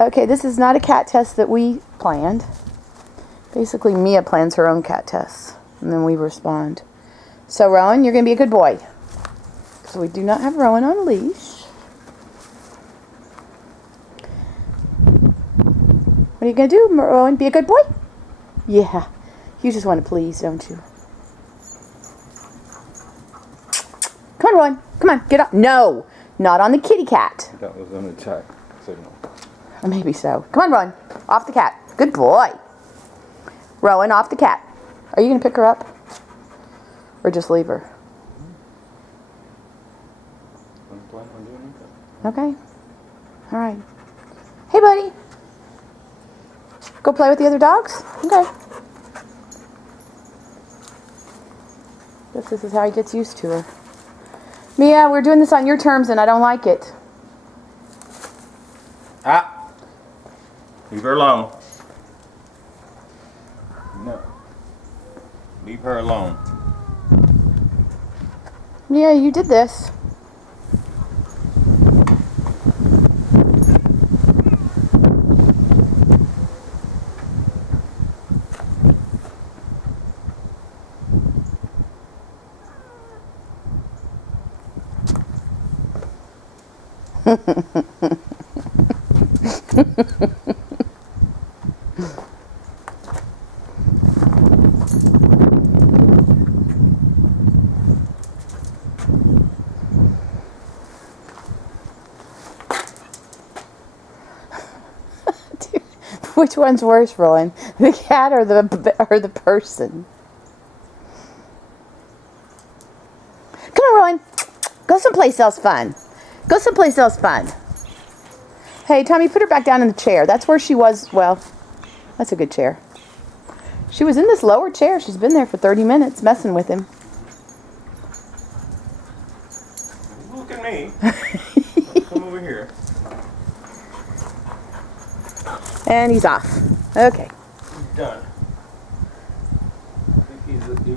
Okay, this is not a cat test that we planned. Basically, Mia plans her own cat tests, and then we respond. So, Rowan, you're going to be a good boy. So we do not have Rowan on a leash. What are you going to do, Rowan? Be a good boy? Yeah. You just want to please, don't you? Come on, Rowan. Come on, get up. No, not on the kitty cat. That was an attack signal. Maybe so. Come on, Rowan. Off the cat. Good boy. Rowan, off the cat. Are you going to pick her up? Or just leave her? Okay. All right. Hey, buddy. Go play with the other dogs? Okay. This is how he gets used to her. Mia, we're doing this on your terms and I don't like it. Ah! Leave her alone. No. Leave her alone. Mia, you did this. Dude, which one's worse, Rowan? The cat or the person? Come on, Rowan. Go someplace else fun. Go someplace else fun. Hey, Tommy, put her back down in the chair. That's where she was. Well, that's a good chair. She was in this lower chair. She's been there for 30 minutes messing with him. Look at me. Come over here. And he's off. Okay. Done.